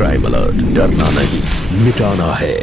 Crime alert, डरना नहीं मिटाना है।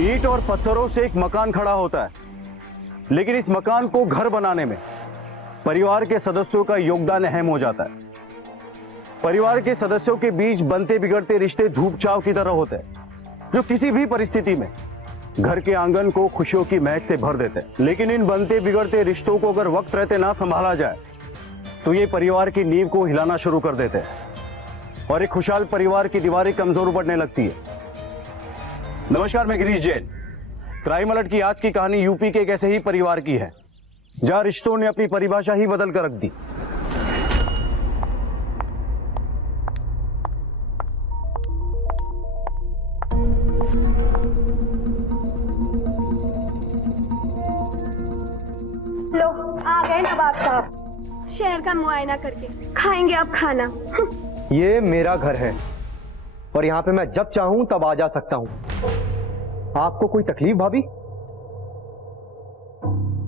ईंट और पत्थरों से एक मकान खड़ा होता है, लेकिन इस मकान को घर बनाने में परिवार के सदस्यों का योगदान अहम हो जाता है। परिवार के सदस्यों के बीच बनते बिगड़ते रिश्ते धूप छांव की तरह होते हैं, जो किसी भी परिस्थिति में घर के आंगन को खुशियों की महक से भर देते हैं। लेकिन इन बनते बिगड़ते रिश्तों को अगर वक्त रहते ना संभाला जाए तो ये परिवार की नींव को हिलाना शुरू कर देते हैं और एक खुशहाल परिवार की दीवारें कमजोर पड़ने लगती है। नमस्कार, मैं गिरीश जैन। क्राइम अलर्ट की आज की कहानी यूपी के एक ऐसे ही परिवार की है जहां रिश्तों ने अपनी परिभाषा ही बदल कर रख दी। लो, आ गए नवाब साहब। शहर का मुआयना करके खाएंगे अब खाना। ये मेरा घर है और यहाँ पे मैं जब चाहूं तब आ जा सकता हूँ। आपको कोई तकलीफ भाभी?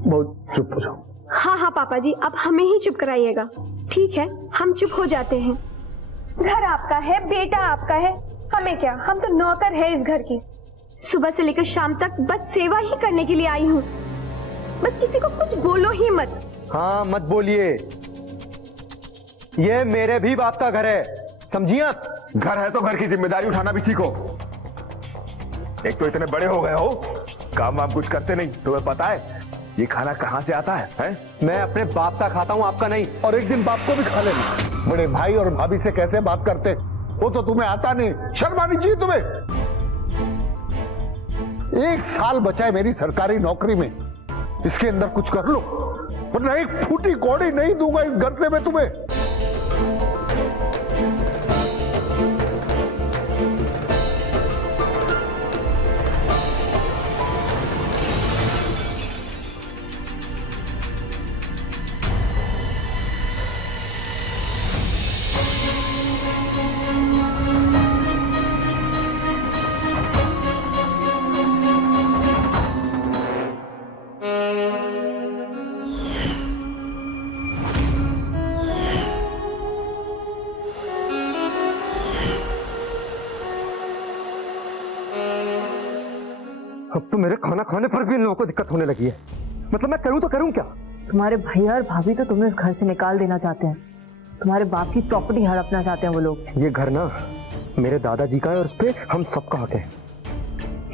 बहुत चुप हो जाओ। हाँ हाँ पापा जी, अब हमें ही चुप कराइएगा। ठीक है, हम चुप हो जाते हैं। घर आपका है, बेटा आपका है, हमें क्या, हम तो नौकर है इस घर की। सुबह से लेकर शाम तक बस सेवा ही करने के लिए आई हूँ। बस किसी को कुछ बोलो ही मत। हाँ, मत बोलिए। ये मेरे भी बाप का घर है, समझिए आप? घर है तो घर की जिम्मेदारी उठाना भी सीखो। एक तो इतने बड़े हो गए हो, काम वाम कुछ करते नहीं। तुम्हें पता है ये खाना कहाँ से आता है? मैं अपने बाप का खाता हूँ, आपका नहीं। और एक दिन बाप को भी खा लेना। बड़े भाई और भाभी से कैसे बात करते, वो तो तुम्हें आता नहीं। शर्म आनी चाहिए तुम्हें। 1 साल बचा है मेरी सरकारी नौकरी में, इसके अंदर कुछ कर लो, वरना एक फूटी कौड़ी नहीं दूंगा इस घर से मैं तुम्हें। अब तो मेरे खाना खाने पर भी इन लोगों को दिक्कत होने लगी है। मतलब मैं करूं तो करूं क्या? तुम्हारे भैया और भाभी तो तुम्हें इस घर से निकाल देना चाहते हैं। तुम्हारे बाप की प्रॉपर्टी हड़पना चाहते हैं वो लोग। ये घर ना मेरे दादाजी का है और उस पे हम सबका हक है।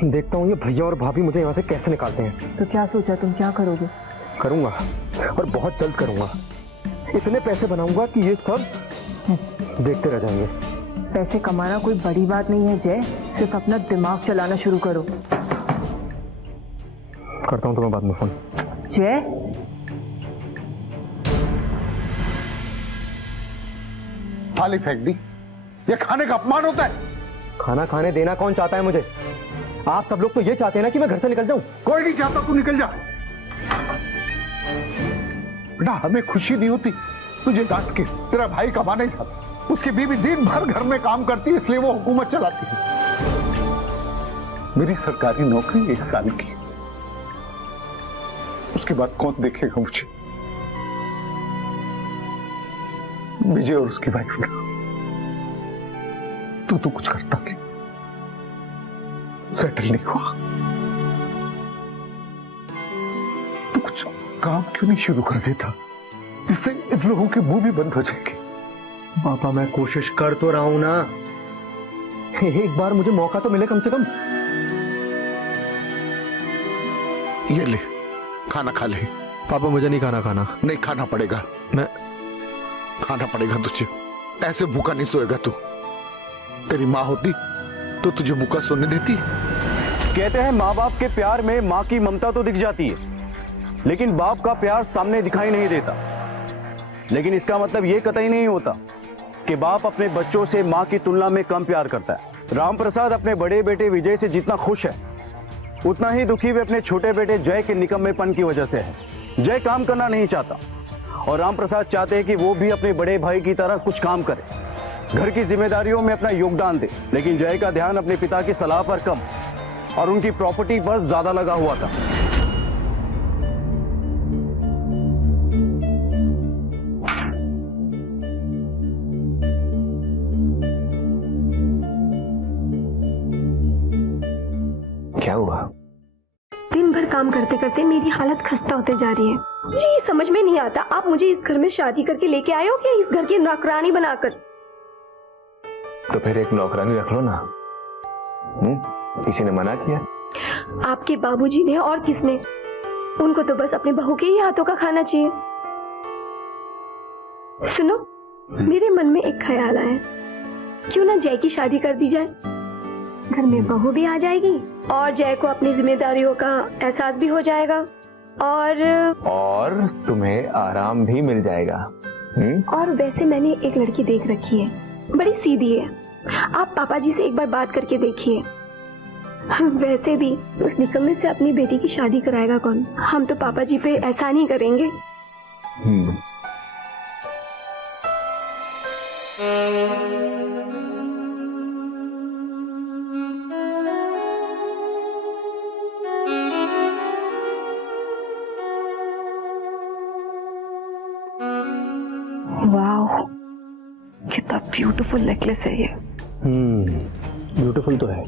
देखता हूँ ये भैया और भाभी मुझे यहाँ से कैसे निकालते हैं। तो क्या सोचा, तुम क्या करोगे? करूंगा और बहुत जल्द करूंगा। इतने पैसे बनाऊंगा कि ये सब देखते रह जाएंगे। पैसे कमाना कोई बड़ी बात नहीं है जय, सिर्फ अपना दिमाग चलाना शुरू करो। करता हूँ तुम्हें बाद में फोन। जय, थाली फेंक दी। ये खाने का अपमान होता है। खाना खाने देना कौन चाहता है मुझे? आप सब लोग तो ये चाहते हैं ना कि मैं घर से निकल जाऊं। कोई नहीं चाहता तू निकल जा। बेटा, हमें खुशी नहीं होती तुझे डांट के। तेरा भाई कमा नहीं जाता, उसकी बीवी दिन भर घर में काम करती है, इसलिए वो हुकूमत चलाती है। मेरी सरकारी नौकरी 1 साल की, उसके बाद कौन देखेगा मुझे? विजय और उसकी वाइफ का। तू कुछ करता नहीं, सेटल नहीं हुआ। तू कुछ काम क्यों नहीं शुरू कर देता, जिससे इन लोगों के मुंह भी बंद हो जाएंगे? पापा, मैं कोशिश कर तो रहा हूं ना। एक बार मुझे मौका तो मिले कम से कम। ये ले, खाना खा ले। पापा मुझे नहीं खाना। नहीं खाना पड़ेगा, मैं खाना पड़ेगा तुझे। ऐसे भूखा नहीं सोएगा तू। तेरी माँ होती तो तुझे भूखा सोने देती। कहते हैं माँ बाप के प्यार में माँ की ममता तो दिख जाती है, लेकिन बाप का प्यार सामने दिखाई नहीं देता। लेकिन इसका मतलब ये कतई नहीं होता कि बाप अपने बच्चों से माँ की तुलना में कम प्यार करता है। राम प्रसाद अपने बड़े बेटे विजय से जितना खुश है, उतना ही दुखी वे अपने छोटे बेटे जय के निकम्मेपन की वजह से है। जय काम करना नहीं चाहता और राम प्रसाद चाहते हैं कि वो भी अपने बड़े भाई की तरह कुछ काम करे, घर की जिम्मेदारियों में अपना योगदान दे। लेकिन जय का ध्यान अपने पिता की सलाह पर कम और उनकी प्रॉपर्टी पर ज्यादा लगा हुआ था। क्या हुआ? दिन भर काम करते करते मेरी हालत खस्ता होते जा रही है। मुझे ये समझ में नहीं आता, आप मुझे इस घर में शादी करके लेके आए हो क्या इस घर की नौकरानी बनाकर? तो फिर एक नौकरानी रख लो ना। किसी ने मना किया? आपके बाबूजी ने और किसने? उनको तो बस अपने बहू के ही हाथों का खाना चाहिए। सुनो, मेरे मन में एक ख्याल आया, क्यों ना जय की शादी कर दी जाए। घर में बहू भी आ जाएगी और जय को अपनी जिम्मेदारियों का एहसास भी हो जाएगा और तुम्हें आराम भी मिल जाएगा। और वैसे मैंने एक लड़की देख रखी है, बड़ी सीधी है। आप पापा जी से एक बार बात करके देखिए। वैसे भी उस निकम्मे से अपनी बेटी की शादी कराएगा कौन? हम तो पापा जी पे एहसान ही करेंगे। वाह, कितना ब्यूटीफुल नेकलेस है ये। ब्यूटीफुल तो है,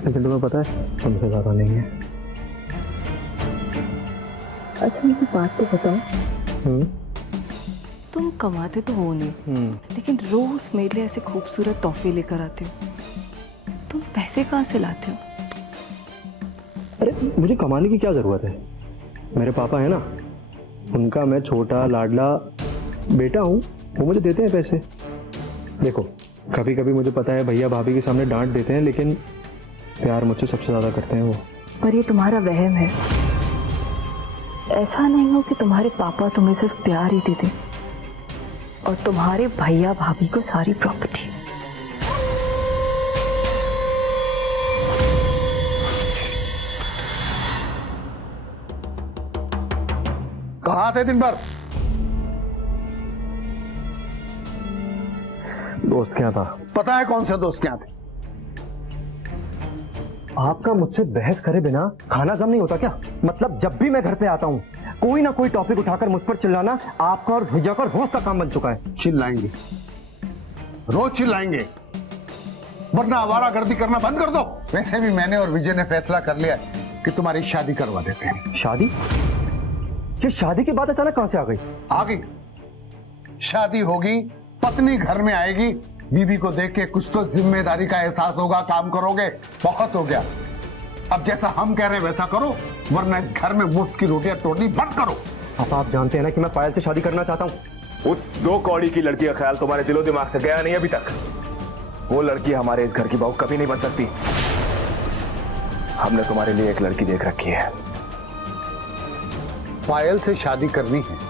लेकिन तुम्हें पता है हमसे ज्यादा नहीं है। अच्छा मुझे बात तो बताओ, तुम कमाते तो हो नहीं, लेकिन रोज मेरे लिए ऐसे खूबसूरत तोहफे लेकर आते हो। तुम पैसे कहाँ से लाते हो? अरे मुझे कमाने की क्या जरूरत है? मेरे पापा है ना, उनका मैं छोटा लाडला बेटा हूँ, वो मुझे देते हैं पैसे। देखो कभी कभी मुझे पता है भैया भाभी के सामने डांट देते हैं, लेकिन प्यार मुझसे सबसे ज्यादा करते हैं वो। पर ये तुम्हारा वहम है। ऐसा नहीं हो कि तुम्हारे पापा तुम्हें सिर्फ प्यार ही देते और तुम्हारे भैया भाभी को सारी प्रॉपर्टी। कहाँ थे दिन भर? दोस्त क्या था? पता है कौन से दोस्त क्या थे? आपका मुझसे बहस करे बिना खाना कम नहीं होता क्या? मतलब जब भी मैं घर पे आता हूँ कोई ना कोई टॉपिक उठाकर मुझ पर चिल्लाना आपका और भैया का रोज का काम बन चुका है। चिल्लाएंगे, रोज चिल्लाएंगे, वरना आवारागर्दी करना बंद कर दो। वैसे भी मैंने और विजय ने फैसला कर लिया कि तुम्हारी शादी करवा देते हैं। शादी? ये शादी की बात अचानक कहां से आ गई? आ गई। शादी होगी, पत्नी घर में आएगी, बीवी को देख के कुछ तो जिम्मेदारी का एहसास होगा, काम करोगे। बहुत हो गया, अब जैसा हम कह रहे हैं वैसा करो, वरना घर में मुफ्त की रोटियां तोड़नी बंद करो। अब आप जानते हैं ना कि मैं पायल से शादी करना चाहता हूँ। उस 2 कौड़ी की लड़की का ख्याल तुम्हारे दिलो दिमाग से गया नहीं अभी तक? वो लड़की हमारे इस घर की बहू कभी नहीं बन सकती। हमने तुम्हारे लिए एक लड़की देख रखी है। पायल से शादी करनी है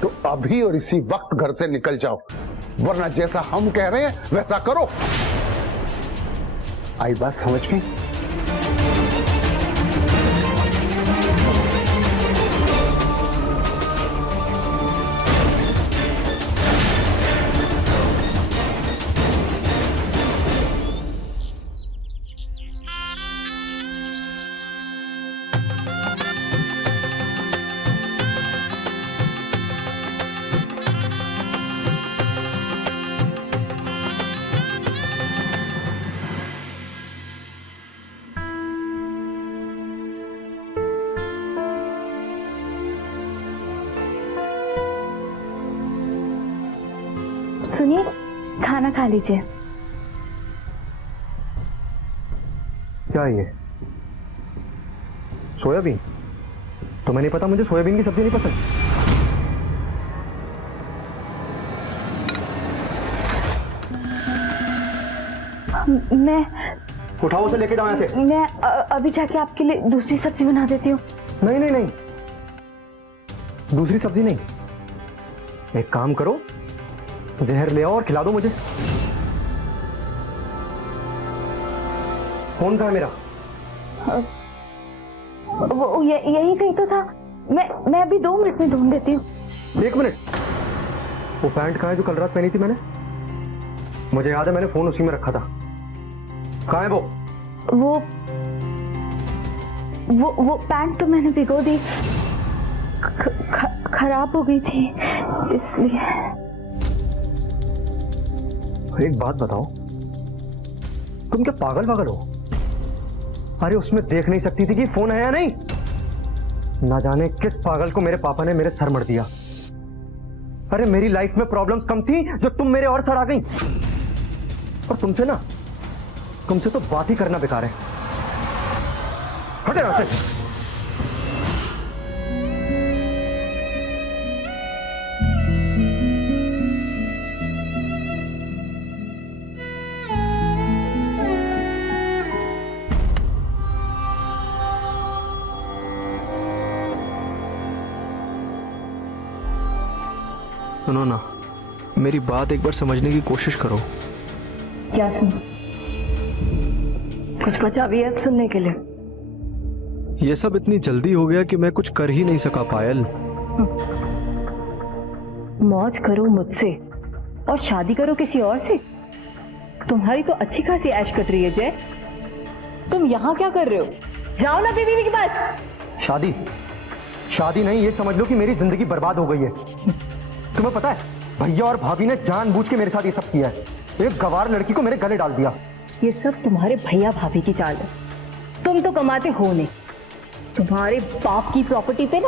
तो अभी और इसी वक्त घर से निकल जाओ, वरना जैसा हम कह रहे हैं वैसा करो। आई बात समझ में? सुनिए, खाना खा लीजिए। क्या है ये? सोयाबीन? तो मैंने पता, मुझे सोयाबीन की सब्जी नहीं पसंद। मैं उठाओ उसे, लेके जाओ यहाँ से। मैं अभी जाके आपके लिए दूसरी सब्जी बना देती हूँ। नहीं नहीं नहीं, दूसरी सब्जी नहीं। एक काम करो, जहर ले आओ और खिला दो मुझे। फोन कहाँ है मेरा? वो यही कहीं तो था। मैं अभी 2 मिनट में ढूंढ देती हूँ। 1 मिनट। वो पैंट कहाँ है जो कल रात पहनी थी मैंने? मुझे याद है, मैंने फोन उसी में रखा था। कहाँ है वो? वो पैंट तो मैंने भिगो दी, खराब हो गई थी इसलिए। एक बात बताओ, तुम क्या पागल पागल हो? अरे उसमें देख नहीं सकती थी कि फोन है या नहीं? ना जाने किस पागल को मेरे पापा ने मेरे सर मर दिया। अरे मेरी लाइफ में प्रॉब्लम्स कम थी जो तुम मेरे और सर आ गई। और तुमसे तो बात ही करना बेकार है। हटे यहाँ से। सुनो ना, मेरी बात एक बार समझने की कोशिश करो। क्या सुनो? कुछ बचा भी है अब सुनने के लिए? ये सब इतनी जल्दी हो गया कि मैं कुछ कर ही नहीं सका पायल। मौज करो मुझसे और शादी करो किसी और से। तुम्हारी तो अच्छी खासी ऐश कट रही है जय। तुम यहाँ क्या कर रहे हो? जाओ ना बीवी के पास। शादी नहीं, ये समझ लो कि मेरी जिंदगी बर्बाद हो गई है। तुम्हें पता है, भैया और भाभी ने जानबूझ के मेरे साथ ये सब किया है। एक गवार लड़की को मेरे गले डाल दिया। ये सब तुम्हारे भैया भाभी की चाल है। तुम तो कमाते हो नहीं। तुम्हारे बाप की प्रॉपर्टी पे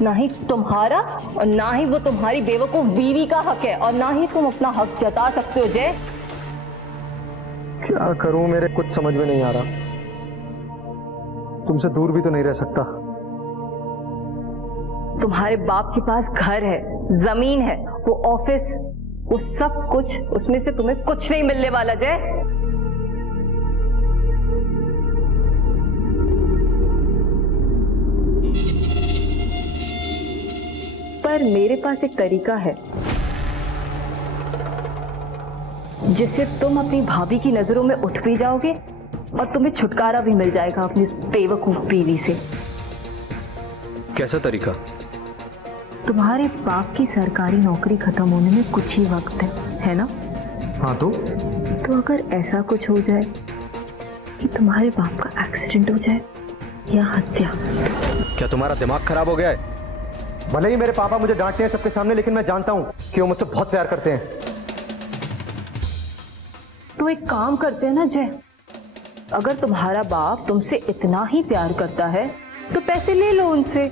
ना ही तुम्हारा और ना ही वो तुम्हारी बेवकूफ बीवी का हक है, और ना ही तुम अपना हक जता सकते हो जय। क्या करूं, मेरे कुछ समझ में नहीं आ रहा। तुमसे दूर भी तो नहीं रह सकता। तुम्हारे बाप के पास घर है, जमीन है, वो ऑफिस, वो सब कुछ, उसमें से तुम्हें कुछ नहीं मिलने वाला जय। पर मेरे पास एक तरीका है जिससे तुम अपनी भाभी की नजरों में उठ भी जाओगे और तुम्हें छुटकारा भी मिल जाएगा अपनी उस बेवकूफ बीवी से। कैसा तरीका? तुम्हारे बाप की सरकारी नौकरी खत्म होने में कुछ ही वक्त है ना? हाँ तो अगर ऐसा कुछ हो जाए कि तुम्हारे बाप का एक्सीडेंट हो जाए या हत्या। क्या तुम्हारा दिमाग खराब हो गया है? भले ही मेरे पापा मुझे डांटते हैं सबके सामने, लेकिन मैं जानता हूं कि वो मुझसे बहुत प्यार करते हैं। तो एक काम करते हैं ना जय, अगर तुम्हारा बाप तुमसे इतना ही प्यार करता है तो पैसे ले लो उनसे,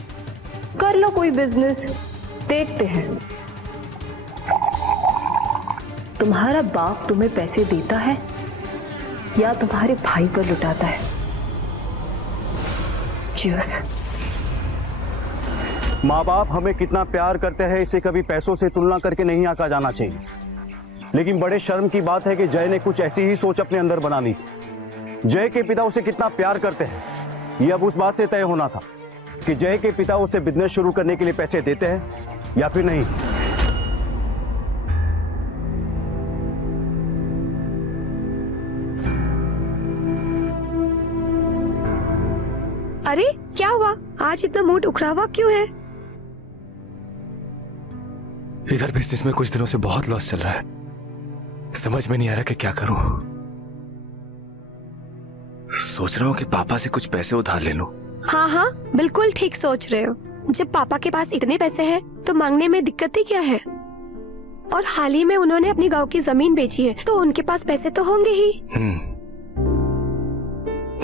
कर लो कोई बिजनेस, देखते हैं। तुम्हारा बाप तुम्हें पैसे देता है या तुम्हारे भाई पर लुटाता है? चीयर्स। माँ बाप हमें कितना प्यार करते हैं इसे कभी पैसों से तुलना करके नहीं आंका जाना चाहिए। लेकिन बड़े शर्म की बात है कि जय ने कुछ ऐसी ही सोच अपने अंदर बना ली। जय के पिता उसे कितना प्यार करते हैं ये अब उस बात से तय होना था कि जय के पिता उसे बिजनेस शुरू करने के लिए पैसे देते हैं या फिर नहीं। अरे क्या हुआ, आज इतना मूड उखड़ा हुआ क्यों है? इधर बिजनेस में कुछ दिनों से बहुत लॉस चल रहा है, समझ में नहीं आ रहा कि क्या करूं। सोच रहा हूं कि पापा से कुछ पैसे उधार ले लूं। हाँ हाँ बिल्कुल ठीक सोच रहे हो। जब पापा के पास इतने पैसे हैं तो मांगने में दिक्कत ही क्या है? और हाल ही में उन्होंने अपनी गांव की जमीन बेची है तो उनके पास पैसे तो होंगे ही।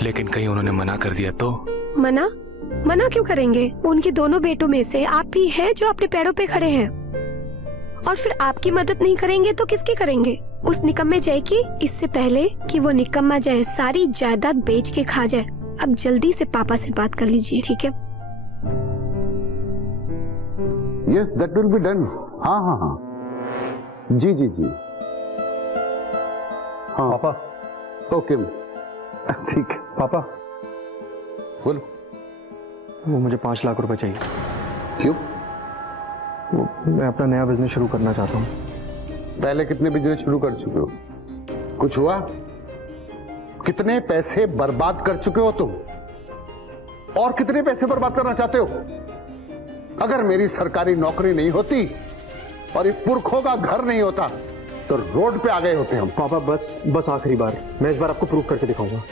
लेकिन कहीं उन्होंने मना कर दिया तो? मना क्यों करेंगे? उनके दोनों बेटों में से आप ही हैं जो अपने पैरों पे खड़े हैं, और फिर आपकी मदद नहीं करेंगे तो किसकी करेंगे? उस निकम्मे जय की इससे पहले कि वो निकम्मा जय सारी जायदाद बेच के खा जाए, अब जल्दी से पापा से बात कर लीजिए, ठीक है? Yes, that will be done. हाँ हाँ हाँ, जी जी जी, हाँ पापा। ओके, ठीक है। पापा बोलो। वो मुझे 5 लाख रुपए चाहिए। क्यों? वो मैं अपना नया बिजनेस शुरू करना चाहता हूँ। पहले कितने बिजनेस शुरू कर चुके हो? कुछ हुआ? कितने पैसे बर्बाद कर चुके हो तुम? और कितने पैसे बर्बाद करना चाहते हो? अगर मेरी सरकारी नौकरी नहीं होती और ये पुरखों का घर नहीं होता तो रोड पे आ गए होते हम। पापा बस आखिरी बार, मैं इस बार आपको प्रूव करके दिखाऊंगा।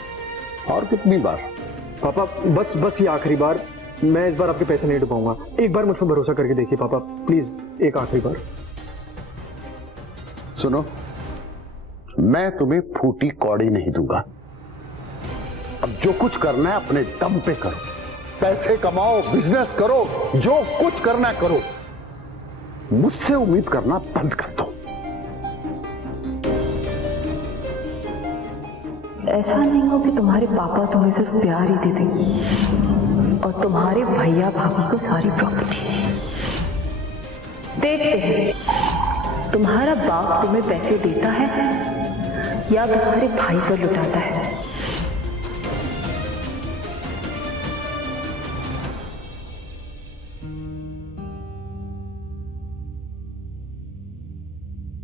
और कितनी बार? पापा बस ये आखिरी बार, मैं इस बार आपके पैसे नहीं डुबाऊंगा। एक बार मुझ पर भरोसा करके देखिए पापा, प्लीज, एक आखिरी बार। सुनो, मैं तुम्हें फूटी कौड़ी नहीं दूंगा। अब जो कुछ करना है अपने दम पे करो, पैसे कमाओ, बिजनेस करो, जो कुछ करना करो, मुझसे उम्मीद करना बंद कर दो। ऐसा नहीं हो कि तुम्हारे पापा तुम्हें सिर्फ प्यार ही दे देंगे और तुम्हारे भैया भाभी को सारी प्रॉपर्टी। देखते हैं तुम्हारा बाप तुम्हें पैसे देता है या तुम्हारे भाई पर लुटाता है।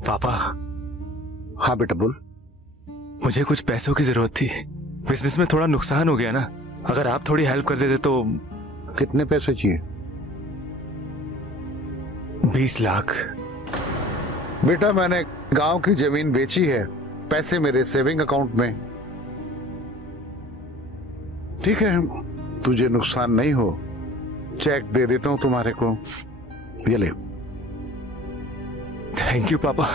पापा। हाँ बेटा बोल। मुझे कुछ पैसों की जरूरत थी, बिजनेस में थोड़ा नुकसान हो गया ना, अगर आप थोड़ी हेल्प कर देते तो। कितने पैसे चाहिए? 20 लाख। बेटा मैंने गांव की जमीन बेची है, पैसे मेरे सेविंग अकाउंट में। ठीक है, तुझे नुकसान नहीं हो, चेक दे देता हूं तुम्हारे को, ये ले। थैंक यू पापा।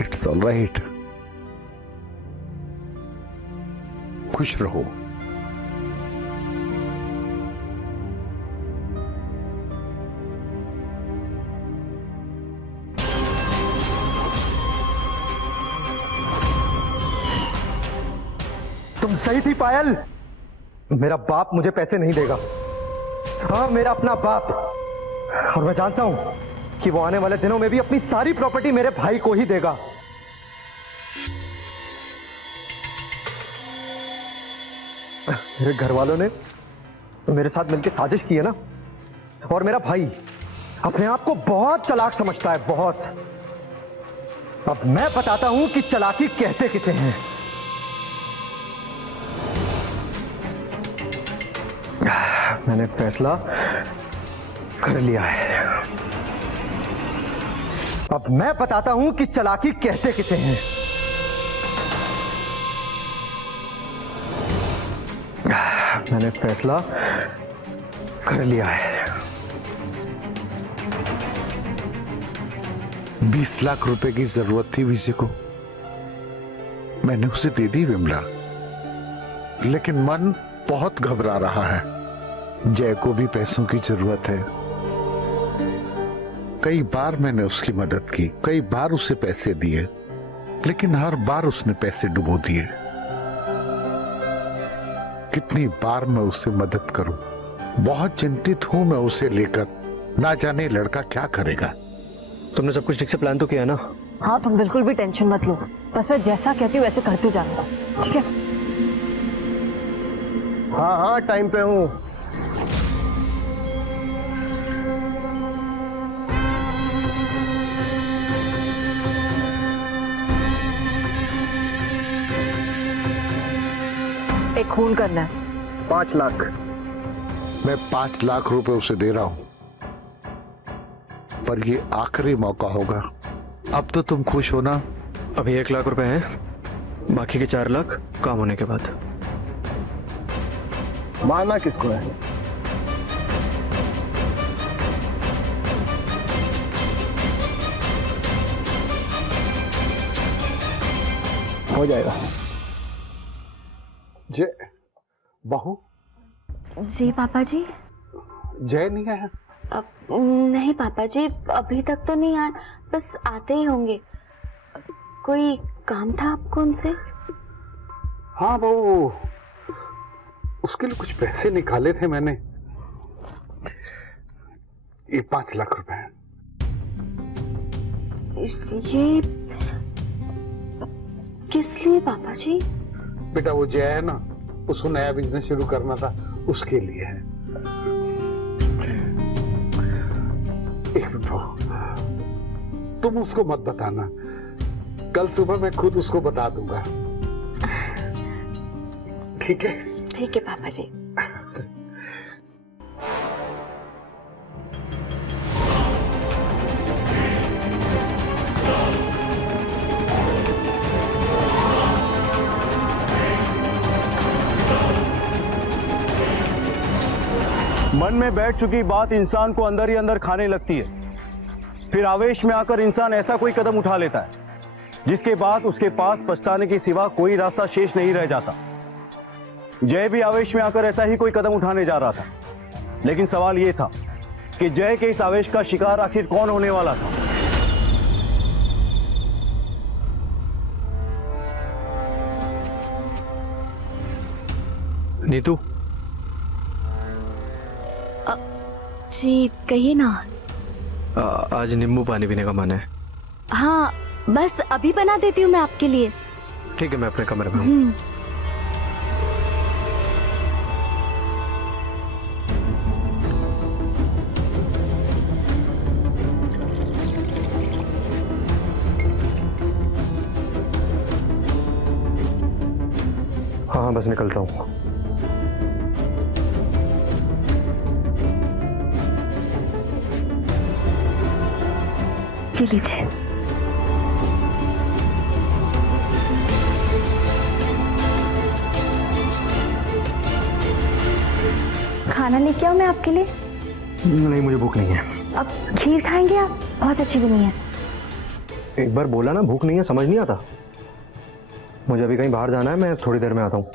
इट्स ऑल राइट, खुश रहो। तुम सही थी पायल, मेरा बाप मुझे पैसे नहीं देगा। हाँ, मेरा अपना बाप, और मैं जानता हूं कि वो आने वाले दिनों में भी अपनी सारी प्रॉपर्टी मेरे भाई को ही देगा। मेरे घर वालों ने मेरे साथ मिलकर साजिश की है ना, और मेरा भाई अपने आप को बहुत चालाक समझता है, बहुत। अब मैं बताता हूं कि चालाकी कहते किसे हैं। मैंने फैसला कर लिया है। अब मैं बताता हूं कि चालाकी कहते किसे हैं। मैंने फैसला कर लिया है। 20 लाख रुपए की जरूरत थी विजय को, मैंने उसे दे दी विमला, लेकिन मन बहुत घबरा रहा है। जय को भी पैसों की जरूरत है। कई बार मैंने उसकी मदद की, कई बार उसे पैसे दिए, लेकिन हर बार उसने पैसे डुबो दिए। कितनी बार मैं उससे मदद करूं, बहुत चिंतित हूं मैं उसे लेकर, ना जाने लड़का क्या करेगा। तुमने सब कुछ ठीक से प्लान तो किया ना? हाँ, तुम बिल्कुल भी टेंशन मत लो, बस मैं जैसा कहती हूँ वैसे करते जाना, ठीक है? हाँ हाँ, टाइम पे हूं। एक खून करना है। 5 लाख। मैं 5 लाख रुपए उसे दे रहा हूं, पर ये आखिरी मौका होगा। अब तो तुम खुश हो ना? अभी 1 लाख रुपए हैं, बाकी के 4 लाख काम होने के बाद। मारना किसको है? हो जाएगा। जय बहू, जी पापा जी। जय नहीं आया? नहीं पापा जी, अभी तक तो नहीं आए, बस आते ही होंगे। कोई काम था आपको उनसे? हाँ वो उसके लिए कुछ पैसे निकाले थे मैंने, ये 5 लाख रुपए। ये किस लिए पापा जी? बेटा वो जय है ना, उसको नया बिजनेस शुरू करना था, उसके लिए है। एक मिनट तुम उसको मत बताना, कल सुबह मैं खुद उसको बता दूंगा, ठीक है? ठीक है पापा जी। मन में बैठ चुकी बात इंसान को अंदर ही अंदर खाने लगती है। फिर आवेश में आकर इंसान ऐसा कोई कदम उठा लेता है जिसके बाद उसके पास पछताने के सिवा कोई रास्ता शेष नहीं रह जाता। जय भी आवेश में आकर ऐसा ही कोई कदम उठाने जा रहा था, लेकिन सवाल यह था कि जय के इस आवेश का शिकार आखिर कौन होने वाला था। नीतू, जी कहिए ना। आज नींबू पानी पीने का मन है। हाँ बस अभी बना देती हूँ मैं आपके लिए। ठीक है, मैं अपने कमरे में हूँ। हाँ बस निकलता हूँ। लीजिए। खाना लेके आओ मैं आपके लिए? नहीं मुझे भूख नहीं है। अब खीर खाएंगे आप? बहुत अच्छी बनी है। एक बार बोला ना भूख नहीं है, समझ नहीं आता। मुझे अभी कहीं बाहर जाना है, मैं थोड़ी देर में आता हूँ।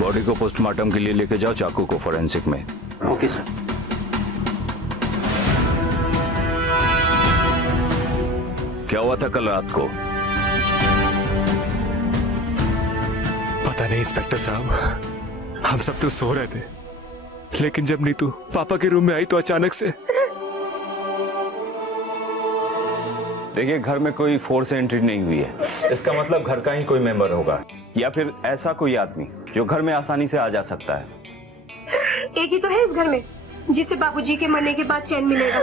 बॉडी को पोस्टमार्टम के लिए लेके जाओ, चाकू को फोरेंसिक में। Okay sir. क्या हुआ था कल रात को? पता नहीं इंस्पेक्टर साहब, हम सब तो सो रहे थे, लेकिन जब नीतू पापा के रूम में आई तो अचानक से। देखिए, घर में कोई फोर्स एंट्री नहीं हुई है, इसका मतलब घर का ही कोई मेंबर होगा या फिर ऐसा कोई आदमी जो घर में आसानी से आ जा सकता है। एक ही तो है इस घर में जिसे बाबूजी के मरने के बाद चैन मिलेगा।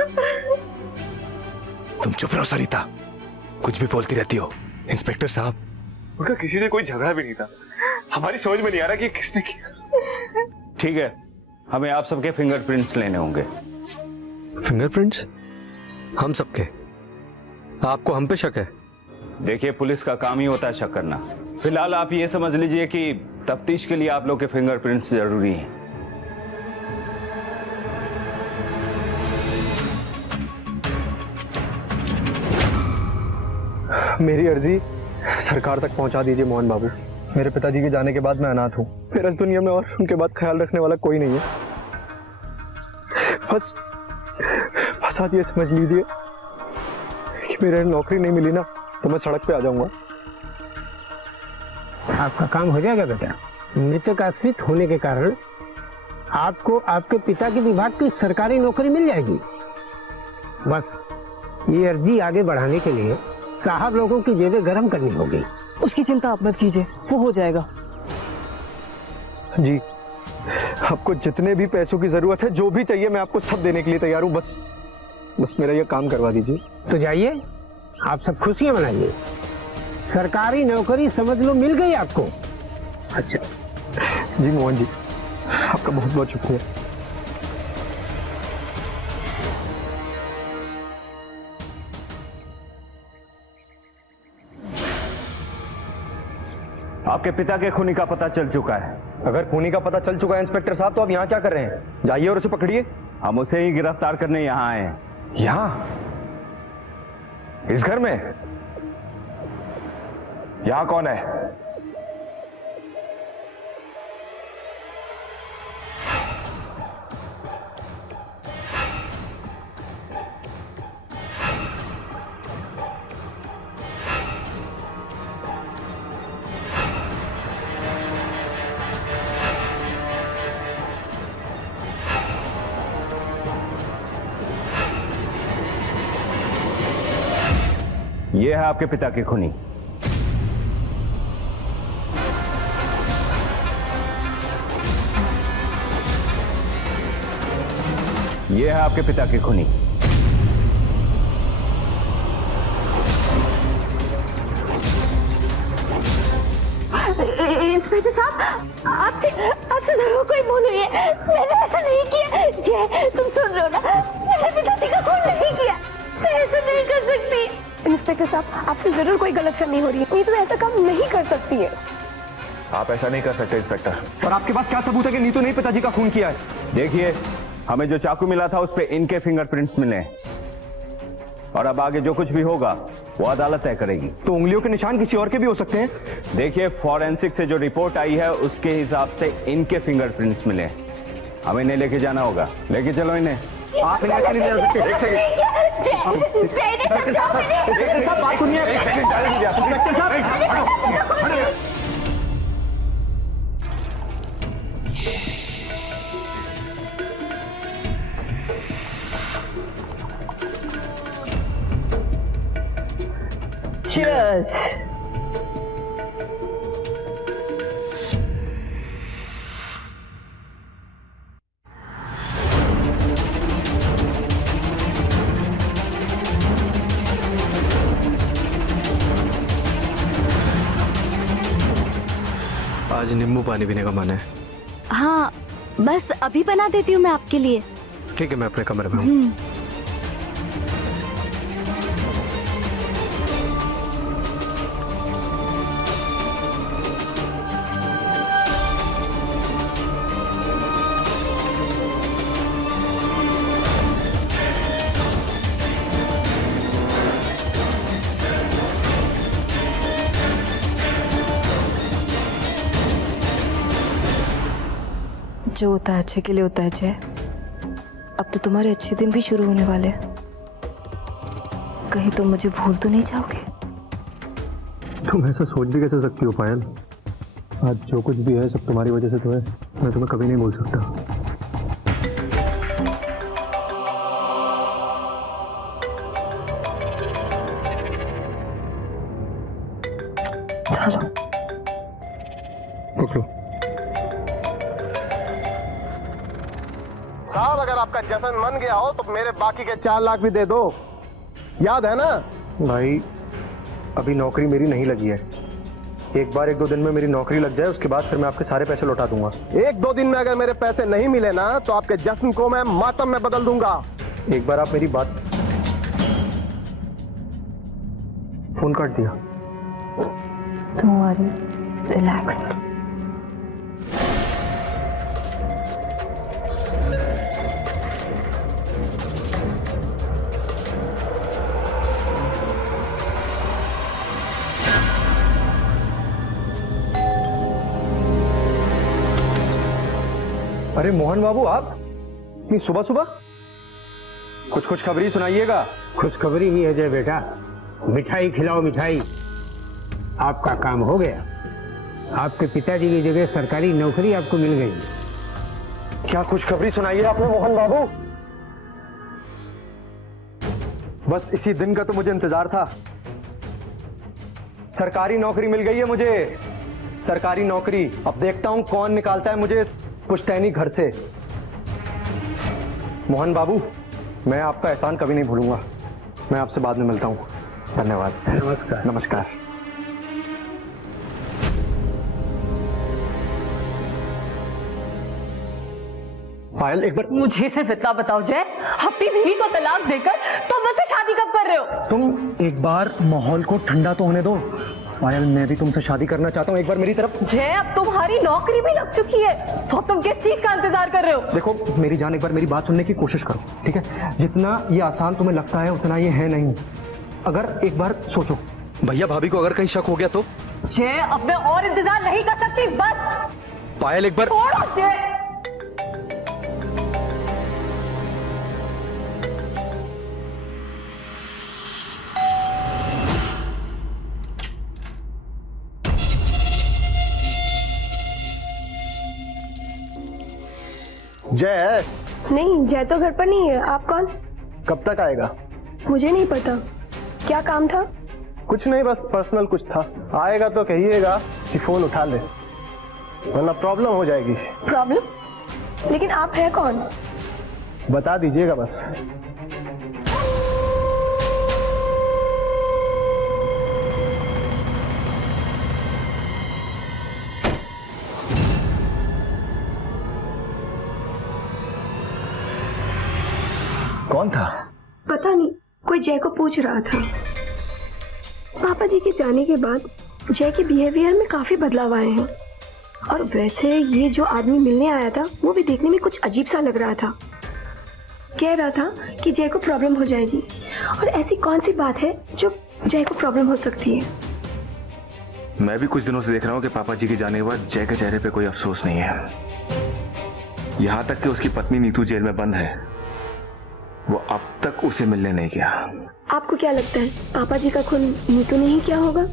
तुम चुप रहो सरिता, कुछ भी बोलती रहती हो। इंस्पेक्टर साहब, उनका किसी से कोई झगड़ा भी नहीं था। हमारी समझ में नहीं आ रहा कि किसने किया। ठीक है, हमें आप सबके फिंगरप्रिंट्स लेने होंगे। फिंगरप्रिंट्स? हम सबके? आपको हम पे शक है? देखिए, पुलिस का काम ही होता है शक करना। फिलहाल आप ये समझ लीजिए कि तफ्तीश के लिए आप लोग के फिंगरप्रिंट्स जरूरी हैं। मेरी अर्जी सरकार तक पहुंचा दीजिए मोहन बाबू। मेरे पिताजी के जाने के बाद मैं अनाथ हूं। फिर इस दुनिया में और उनके बाद ख्याल रखने वाला कोई नहीं है। बस आप ये समझ लीजिए कि मेरे नौकरी नहीं मिली ना तो मैं सड़क पे आ जाऊंगा। आपका काम हो जाएगा बेटा। मृतक आश्रित होने के कारण आपको आपके पिता के विभाग की सरकारी नौकरी मिल जाएगी। बस ये अर्जी आगे बढ़ाने के लिए साहब लोगों की जेबें गर्म करनी होगी। उसकी चिंता आप मत कीजिए, वो हो जाएगा। जी, आपको जितने भी पैसों की जरूरत है, जो भी चाहिए, मैं आपको सब देने के लिए तैयार हूँ। बस मेरा ये काम करवा दीजिए। तो जाइए, आप सब खुशियां मनाइए। सरकारी नौकरी समझ लो मिल गई आपको। अच्छा जी मोहन जी, आपका बहुत बहुत शुक्रिया। आपके पिता के खूनी का पता चल चुका है। अगर खूनी का पता चल चुका है इंस्पेक्टर साहब, तो आप यहाँ क्या कर रहे हैं? जाइए और उसे पकड़िए। हम उसे ही गिरफ्तार करने यहाँ आए हैं। यहां? इस घर में? यहां कौन है? ये है आपके पिता के खूनी। ये है आपके पिता के खूनी। इंस्पेक्टर साहब, आपसे जरूर कोई भूल हुई है। मैंने ऐसा नहीं किया। जय, तुम सुन रहे हो ना? मैंने पिताजी का खून नहीं किया। मैं ऐसा नहीं कर सकती। इंस्पेक्टर साहब, आपसे जरूर कोई गलतफहमी हो रही है। नहीं तो ऐसा काम नहीं कर सकती है। आप ऐसा नहीं कर सकते इंस्पेक्टर। और आपके पास क्या सबूत है कि नीतू ने पिताजी का खून किया है? देखिए, हमें जो चाकू मिला था उस पे इनके फिंगरप्रिंट्स मिले, और अब आगे जो कुछ भी होगा वो अदालत तय करेगी। तो उंगलियों के निशान किसी और के भी हो सकते हैं? देखिए, फॉरेंसिक से जो रिपोर्ट आई है उसके हिसाब से इनके फिंगरप्रिंट्स मिले। हमें इन्हें लेके जाना होगा। लेके चलो इन्हें। आप इन्हें ऐसे नहीं ले जा सकते। बात सुनिए। Cheers. आज नींबू पानी पीने का मन है। हाँ, बस अभी बना देती हूँ मैं आपके लिए। ठीक है, मैं अपने कमरे में हूँ। जो होता है अच्छे के लिए होता है जय। अब तो तुम्हारे अच्छे दिन भी शुरू होने वाले हैं। कहीं तुम मुझे भूल तो नहीं जाओगे? तुम ऐसा सोच भी कैसे सकती हो पायल? आज जो कुछ भी है सब तुम्हारी वजह से तो है। मैं तुम्हें कभी नहीं भूल सकता। चलो पकड़ो। साहब, अगर आपका जश्न मन गया हो तो मेरे बाकी के 4 लाख भी दे दो। याद है ना? भाई अभी नौकरी मेरी नहीं लगी है, एक बार 1-2 दिन में मेरी नौकरी लग जाए, उसके बाद फिर मैं आपके सारे पैसे लौटा दूंगा। 1-2 दिन में अगर मेरे पैसे नहीं मिले ना तो आपके जश्न को मैं मातम में बदल दूंगा। एक बार आप मेरी बात। फोन काट दिया। Don't worry, relax. अरे मोहन बाबू, आप इतनी सुबह सुबह? कुछ खुशखबरी सुनाइएगा। खुशखबरी ही है जय बेटा, मिठाई खिलाओ मिठाई। आपका काम हो गया, आपके पिताजी की जगह सरकारी नौकरी आपको मिल गई। क्या खुशखबरी सुनाई है आपने मोहन बाबू? बस इसी दिन का तो मुझे इंतजार था। सरकारी नौकरी मिल गई है मुझे, सरकारी नौकरी। अब देखता हूं कौन निकालता है मुझे पुश्तैनी घर से। मोहन बाबू, मैं आपका एहसान कभी नहीं भूलूंगा। मैं आपसे बाद में मिलता हूं। धन्यवाद। नमस्कार। नमस्कार। पायल, एक बार मुझे सिर्फ इतना बताओ जय, अपनी बीवी को तलाक देकर तुम मुझसे शादी कब कर रहे हो? तुम एक बार माहौल को ठंडा तो होने दो। पायल, मैं भी तुमसे शादी करना चाहता हूँ, एक बार मेरी तरफ। जय, अब तुम्हारी नौकरी भी लग चुकी है तो तुम किस चीज का इंतजार कर रहे हो? देखो मेरी जान, एक बार मेरी बात सुनने की कोशिश करो, ठीक है? जितना ये आसान तुम्हें लगता है उतना ये है नहीं। अगर एक बार सोचो, भैया भाभी को अगर कहीं शक हो गया तो? जय, अब मैं और इंतजार नहीं कर सकती, बस। पायल, एक बार छोड़ो जय। जय? नहीं, जय तो घर पर नहीं है। आप कौन? कब तक आएगा? मुझे नहीं पता। क्या काम था? कुछ नहीं, बस पर्सनल कुछ था। आएगा तो कहिएगा कि फोन उठा ले, वरना प्रॉब्लम हो जाएगी। प्रॉब्लम? लेकिन आप है कौन? बता दीजिएगा बस। कौन था? पता नहीं, कोई जय को पूछ रहा था। पापा जी के जाने के बाद जय के बिहेवियर में काफी बदलाव आए हैं। और वैसे ये जो आदमी मिलने आया था वो भी देखने में कुछ अजीब सा लग रहा था। कह रहा था कि जय को प्रॉब्लम हो जाएगी। और ऐसी कौन सी बात है जो जय को प्रॉब्लम हो सकती है? मैं भी कुछ दिनों से देख रहा हूँ कि पापा जी के जाने के बाद जय के चेहरे पे कोई अफसोस नहीं है। यहां तक कि उसकी पत्नी नीतू जेल में बंद है, वो अब तक उसे मिलने नहीं गया। आपको क्या लगता है पापा जी का खून नीतू ने ही किया होगा?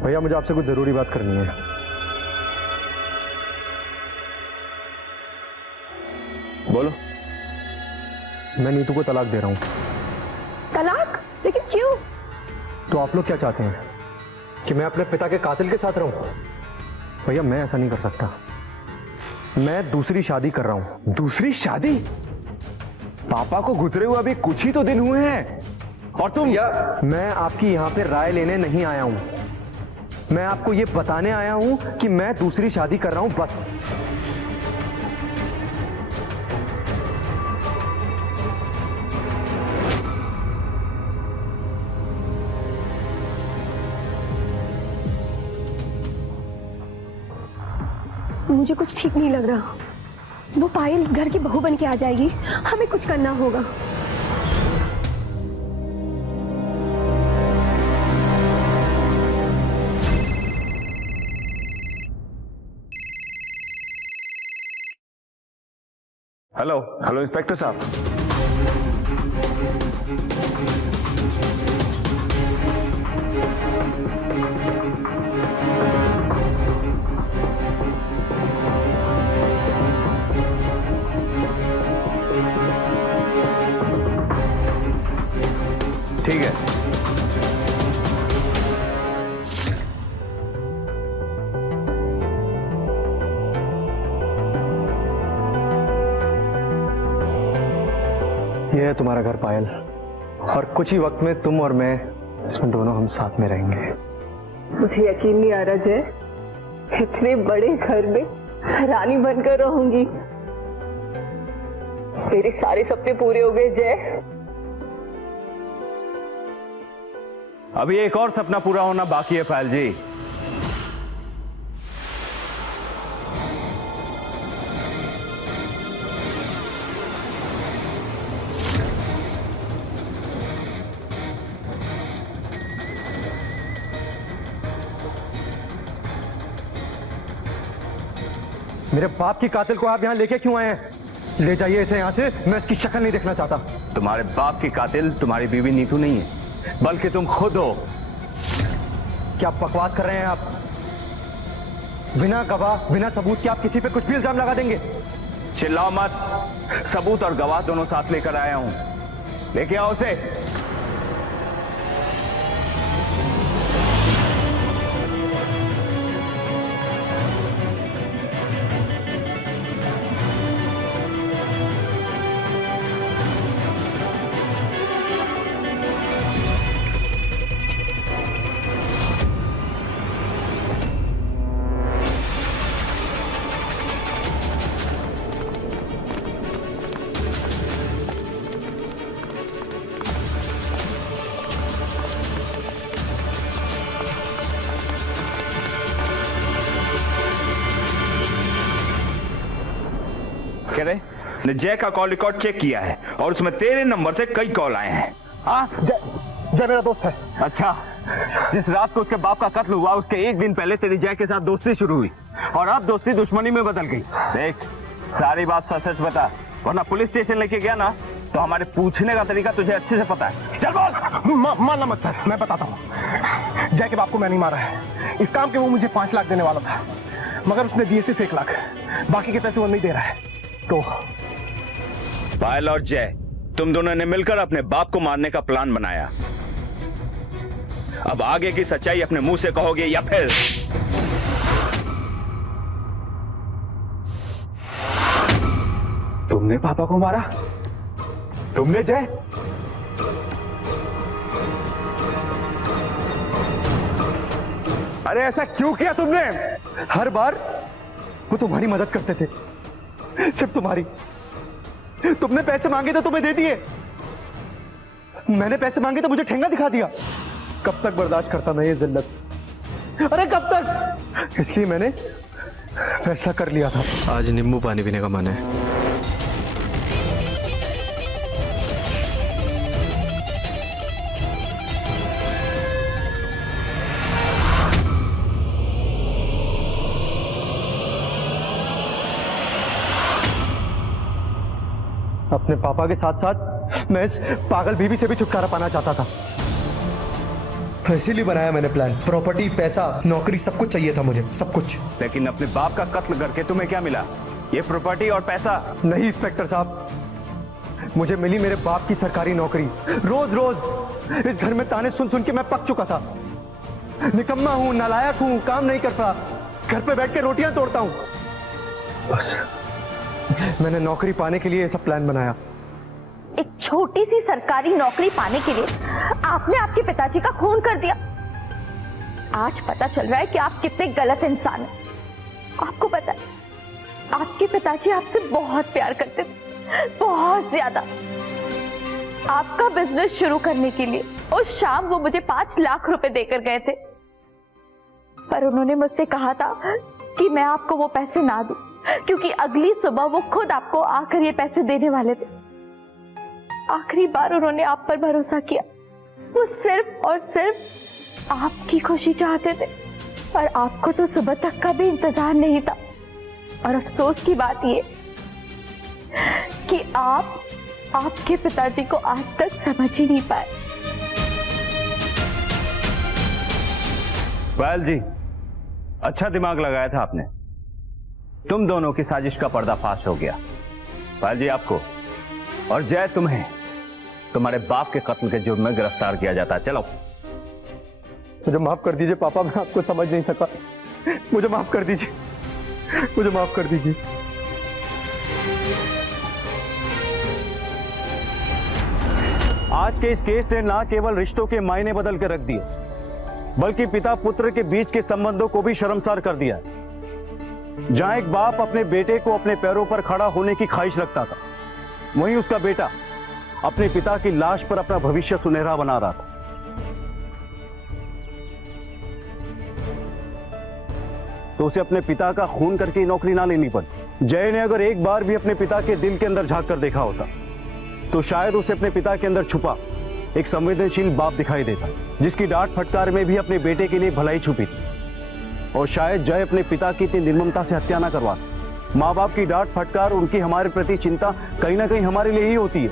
भैया, मुझे आपसे कुछ जरूरी बात करनी है। बोलो। मैं नीतू को तलाक दे रहा हूं। तलाक? लेकिन क्यों? तो आप लोग क्या चाहते हैं कि मैं अपने पिता के कातिल के साथ रहूं? भैया, मैं ऐसा नहीं कर सकता। मैं दूसरी शादी कर रहा हूं। दूसरी शादी? पापा को गुजरे हुए अभी कुछ ही तो दिन हुए हैं और तुम? मैं आपकी यहां पे राय लेने नहीं आया हूं। मैं आपको ये बताने आया हूं कि मैं दूसरी शादी कर रहा हूं, बस। मुझे कुछ ठीक नहीं लग रहा। वो पायल इस घर की बहू बन के आ जाएगी। हमें कुछ करना होगा। हेलो हेलो इंस्पेक्टर साहब। है तुम्हारा घर पायल, और कुछ ही वक्त में तुम और मैं इसमें दोनों हम साथ में रहेंगे। मुझे यकीन नहीं आ रहा जय, इतने बड़े घर में रानी बनकर रहूंगी। तेरे सारे सपने पूरे हो गए जय। अभी एक और सपना पूरा होना बाकी है पायल जी। मेरे बाप की कातिल को आप यहाँ लेके क्यों आए हैं? ले जाइए इसे यहाँ से, मैं इसकी शक्ल नहीं देखना चाहता। तुम्हारे बाप की कातिल तुम्हारी बीवी नीतू नहीं है, बल्कि तुम खुद हो। क्या बकवास कर रहे हैं आप? बिना गवाह बिना सबूत के आप किसी पे कुछ भी इल्जाम लगा देंगे? चिल्लाओ मत, सबूत और गवाह दोनों साथ लेकर आया हूं, लेके आओ उसे। कह रहे ने जय का कॉल रिकॉर्ड चेक किया है और उसमें तेरे नंबर से कई कॉल आए हैं। हाँ, जय मेरा दोस्त है। अच्छा, जिस रात को उसके बाप का कत्ल हुआ उसके एक दिन पहले तेरी जय के साथ दोस्ती शुरू हुई और अब दोस्ती दुश्मनी में बदल गई। देख, सारी बात सच सच बता, वरना पुलिस स्टेशन लेके गया ना तो हमारे पूछने का तरीका तुझे अच्छे से पता है। चल बोल। मानना मत सर, मैं बताता हूँ। जय के बाप को मैं नहीं मारा है। इस काम के वो मुझे 5 लाख देने वाला था, मगर उसने दिए सिर्फ 1 लाख, बाकी के पैसे वो नहीं दे रहा है। तो पायल और जय, तुम दोनों ने मिलकर अपने बाप को मारने का प्लान बनाया। अब आगे की सच्चाई अपने मुंह से कहोगे या फिर तुमने पापा को मारा? तुमने जय? अरे ऐसा क्यों किया तुमने? हर बार वो तुम्हारी मदद करते थे, सिर्फ तुम्हारी। तुमने पैसे मांगे तो तुम्हें दे दिए, मैंने पैसे मांगे तो मुझे ठेंगा दिखा दिया। कब तक बर्दाश्त करता मैं ये जिल्लत? अरे कब तक? इसलिए मैंने फैसला कर लिया था। आज नींबू पानी पीने का मन है। अपने पापा के साथ साथ मैं इस पागल बीवी से भी छुटकारा पाना चाहता था, तो इसीलिए बनाया मैंने प्लान। प्रॉपर्टी, पैसा, नौकरी, सब कुछ चाहिए था मुझे, सब कुछ। लेकिन अपने बाप का कत्ल करके तुम्हें क्या मिला? ये प्रॉपर्टी और पैसा? नहीं इंस्पेक्टर साहब, मुझे मिली मेरे बाप की सरकारी नौकरी। रोज रोज इस घर में ताने सुन सुन के मैं पक चुका था। निकम्मा हूं, नालायक हूं, काम नहीं करता, घर पे बैठ के रोटियां तोड़ता हूं। बस मैंने नौकरी पाने के लिए ये सब प्लान बनाया। एक छोटी सी सरकारी नौकरी पाने के लिए आपने आपके पिताजी का खून कर दिया। आज पता चल रहा है कि आप कितने गलत इंसान हैं। आपको पता है, आपके पिताजी आपसे बहुत प्यार करते थे, बहुत ज्यादा। आपका बिजनेस शुरू करने के लिए उस शाम वो मुझे 5 लाख रुपए देकर गए थे, पर उन्होंने मुझसे कहा था कि मैं आपको वो पैसे ना दूं, क्योंकि अगली सुबह वो खुद आपको आकर ये पैसे देने वाले थे। आखिरी बार उन्होंने आप पर भरोसा किया। वो सिर्फ और सिर्फ आपकी खुशी चाहते थे, और आपको तो सुबह तक का भी इंतजार नहीं था। और अफसोस की बात ये कि आप आपके पिताजी को आज तक समझ ही नहीं पाए। पायल जी, अच्छा दिमाग लगाया था आपने। तुम दोनों की साजिश का पर्दाफाश हो गया। पायल जी, आपको और जय तुम्हें तुम्हारे बाप के कत्ल के जुर्म में गिरफ्तार किया जाता है। चलो। मुझे माफ कर दीजिए पापा, मैं आपको समझ नहीं सका। मुझे माफ कर दीजिए, मुझे माफ कर दीजिए। आज के इस केस ने ना केवल रिश्तों के मायने बदल के रख दिए, बल्कि पिता पुत्र के बीच के संबंधों को भी शर्मसार कर दिया। जहां एक बाप अपने बेटे को अपने पैरों पर खड़ा होने की ख्वाहिश रखता था, वहीं उसका बेटा अपने पिता की लाश पर अपना भविष्य सुनहरा बना रहा था। तो उसे अपने पिता का खून करके नौकरी ना लेनी पड़ी। जय ने अगर एक बार भी अपने पिता के दिल के अंदर झांक कर देखा होता, तो शायद उसे अपने पिता के अंदर छुपा एक संवेदनशील बाप दिखाई देता, जिसकी डांट फटकार में भी अपने बेटे के लिए भलाई छुपी थी। और शायद जय अपने पिता की इतनी निर्ममता से हत्या ना करवाता। माँ बाप की डांट फटकार, उनकी हमारे प्रति चिंता कहीं ना कहीं हमारे लिए ही होती है,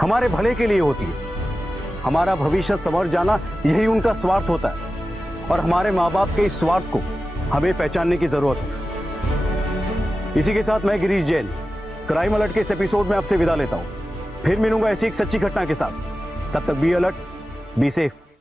हमारे भले के लिए होती है। हमारा भविष्य संवर जाना यही उनका स्वार्थ होता है, और हमारे माँ बाप के इस स्वार्थ को हमें पहचानने की जरूरत है। इसी के साथ मैं गिरीश जैन क्राइम अलर्ट के इस एपिसोड में आपसे विदा लेता हूं। फिर मिलूंगा ऐसी एक सच्ची घटना के साथ। तब तक बी अलर्ट, बी सेफ।